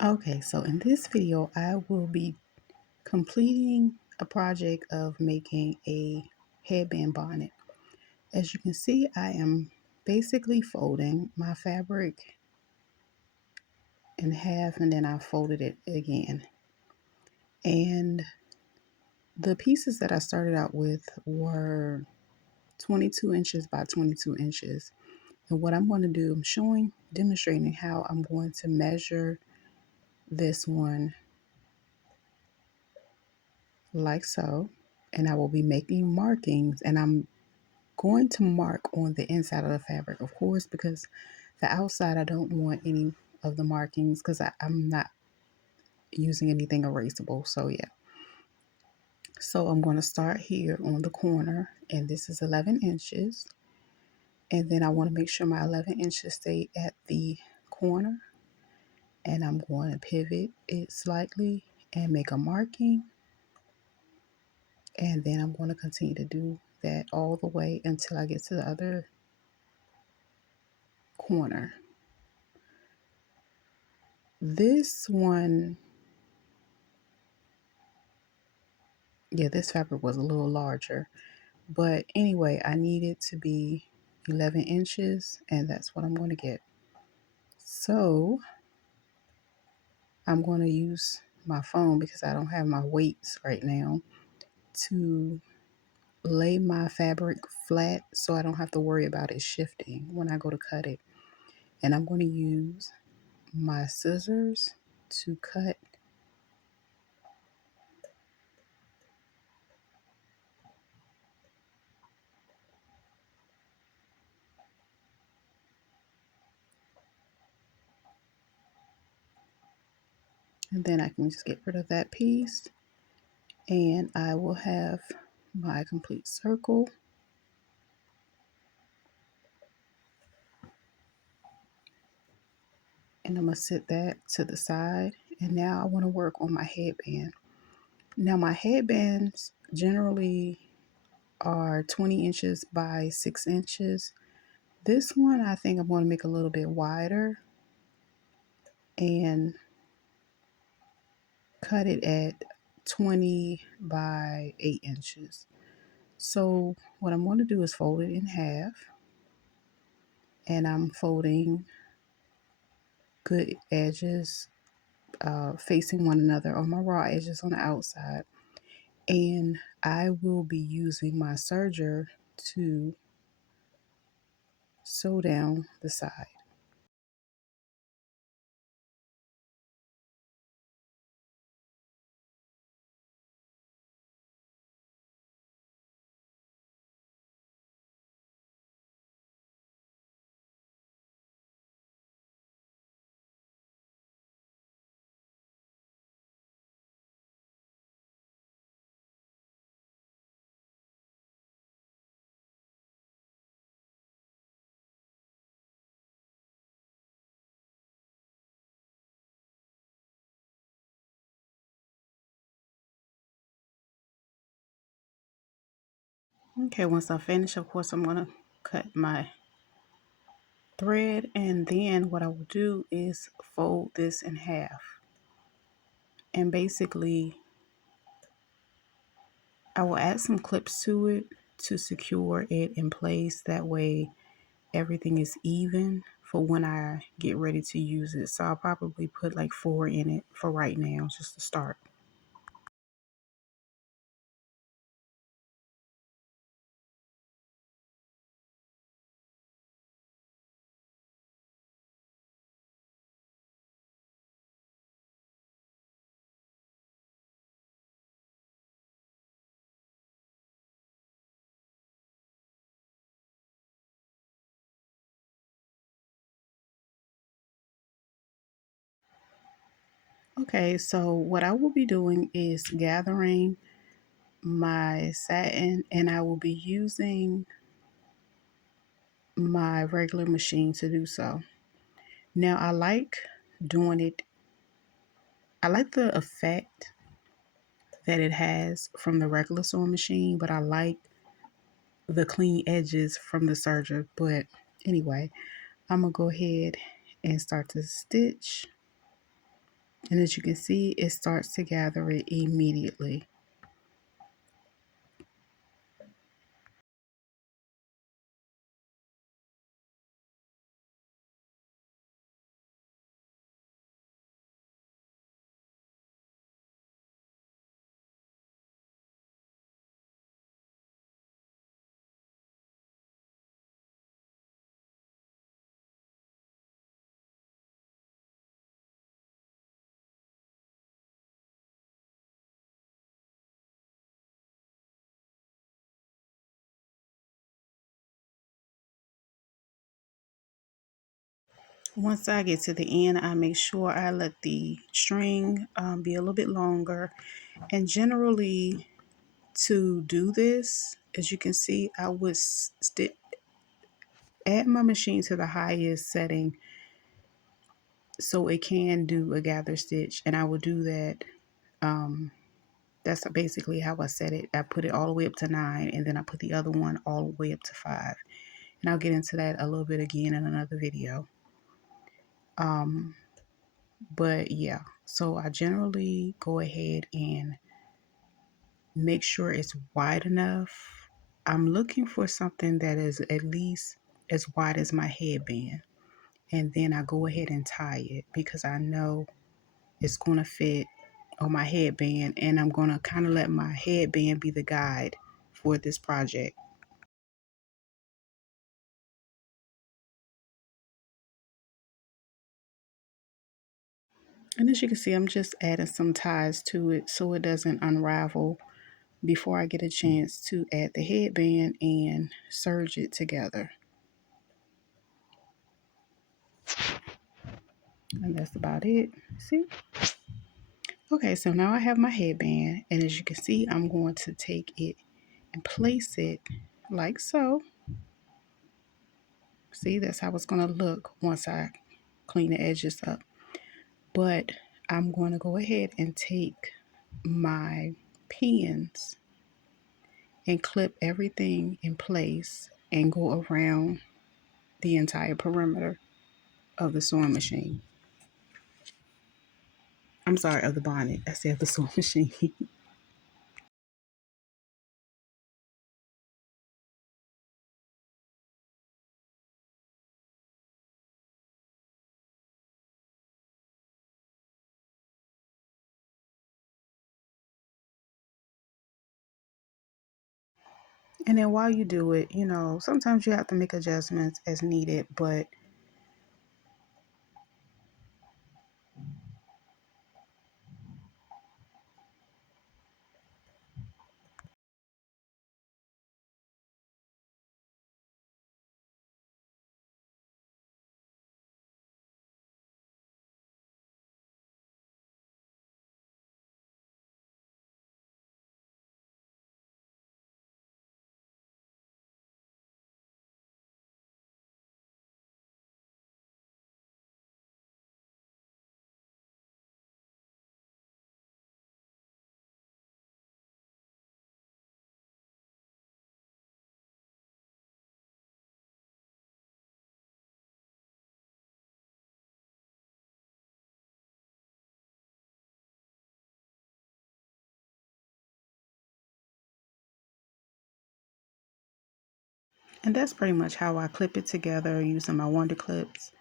Okay, so in this video, I will be completing a project of making a headband bonnet. As you can see, I am basically folding my fabric in half and then I folded it again. And the pieces that I started out with were 22 inches by 22 inches. And what I'm going to do, demonstrating how I'm going to measure this one like so. And I will be making markings, and I'm going to mark on the inside of the fabric, of course, because the outside I don't want any of the markings because I'm not using anything erasable. So yeah, so I'm going to start here on the corner, and this is 11 inches, and then I want to make sure my 11 inches stay at the corner, and I'm going to pivot it slightly and make a marking, and then I'm going to continue to do that all the way until I get to the other corner. This one, yeah, this fabric was a little larger, but anyway, I need it to be 11 inches, and that's what I'm going to get. So I'm going to use my phone because I don't have my weights right now to lay my fabric flat so I don't have to worry about it shifting when I go to cut it. And I'm going to use my scissors to cut. And then I can just get rid of that piece, and I will have my complete circle. And I'm going to set that to the side. And now I want to work on my headband. Now my headbands generally are 20 inches by 6 inches. This one I think I'm going to make a little bit wider and cut it at 20 by 8 inches. So what I'm going to do is fold it in half, and I'm folding good edges facing one another on my raw edges on the outside. And I will be using my serger to sew down the side. Okay, once I finish, of course, I'm going to cut my thread, and then what I will do is fold this in half. And basically, I will add some clips to it to secure it in place. That way, everything is even for when I get ready to use it. So I'll probably put like 4 in it for right now, just to start. Okay, so what I will be doing is gathering my satin, and I will be using my regular machine to do so. Now doing it, I like the effect that it has from the regular sewing machine, but I like the clean edges from the serger. But anyway, I'm gonna go ahead and start to stitch. And as you can see, it starts to gather it immediately. Once I get to the end, I make sure I let the string be a little bit longer. And generally, to do this, as you can see, I would add my machine to the highest setting so it can do a gather stitch. And I will do that. Um, that's basically how I set it. I put it all the way up to 9, and then I put the other one all the way up to 5. And I'll get into that a little bit again in another video. But yeah, so I generally go ahead and make sure it's wide enough. I'm looking for something that is at least as wide as my headband. And then I go ahead and tie it because I know it's going to fit on my headband. And I'm going to kind of let my headband be the guide for this project. And as you can see, I'm just adding some ties to it so it doesn't unravel before I get a chance to add the headband and serge it together. And that's about it. See? Okay, so now I have my headband, and as you can see, I'm going to take it and place it like so. See, that's how it's going to look once I clean the edges up. But I'm going to go ahead and take my pins and clip everything in place and go around the entire perimeter of the sewing machine. I'm sorry, of the bonnet. I said the sewing machine. And then while you do it, sometimes you have to make adjustments as needed, but and that's pretty much how I clip it together using my Wonder Clips.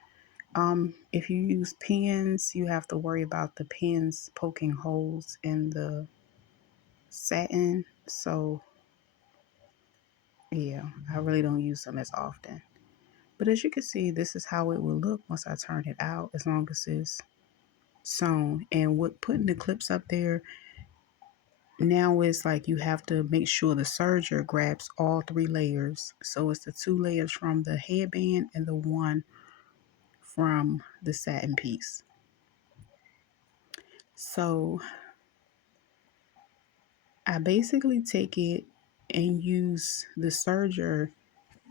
If you use pins, you have to worry about the pins poking holes in the satin. So yeah, I really don't use them as often. But as you can see, this is how it will look once I turn it out, as long as it's sewn. And with putting the clips up there, now it's like you have to make sure the serger grabs all 3 layers. So it's the 2 layers from the headband and the one from the satin piece. So I basically take it and use the serger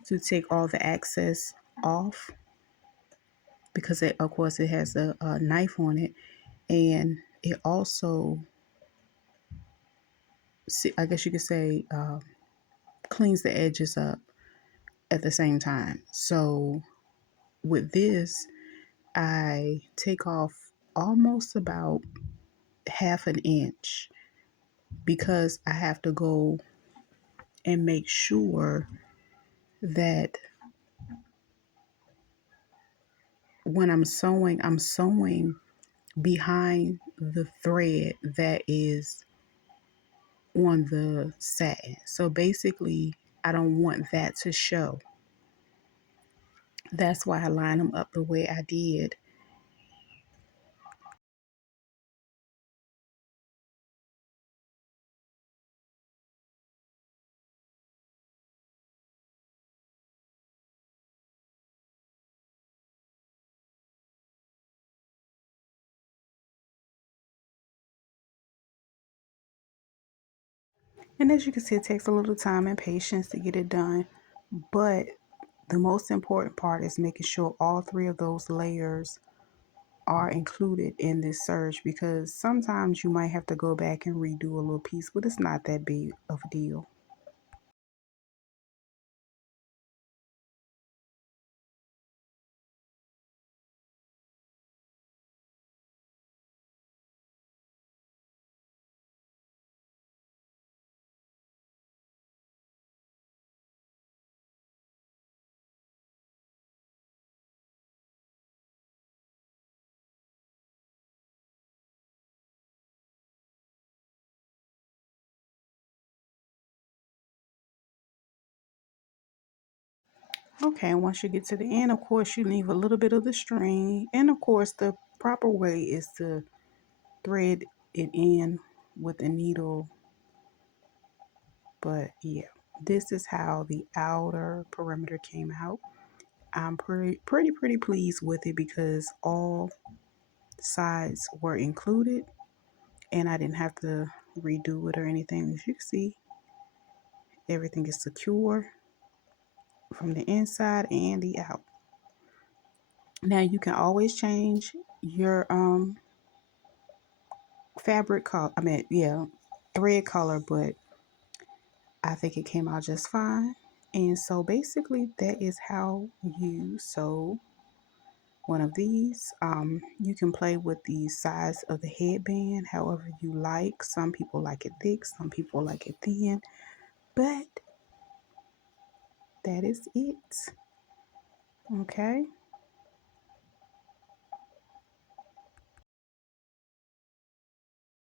to take all the excess off because of course it has a knife on it, and it also, I guess you could say, cleans the edges up at the same time. So with this, I take off almost about half an inch because I have to go and make sure that when I'm sewing behind the thread that is on the satin. So basically, I don't want that to show. That's why I line them up the way I did. And as you can see, it takes a little time and patience to get it done. But the most important part is making sure all three of those layers are included in this serge, because sometimes you might have to go back and redo a little piece, but it's not that big of a deal. Okay, and once you get to the end, of course, you leave a little bit of the string. And of course, the proper way is to thread it in with a needle. But yeah, this is how the outer perimeter came out. I'm pretty pleased with it because all sides were included and I didn't have to redo it or anything. As you can see, everything is secure from the inside and the out. Now you can always change your fabric color. I mean, yeah, thread color, but I think it came out just fine. And so basically that is how you sew one of these. You can play with the size of the headband however you like. Some people like it thick, some people like it thin, but that is it. Okay.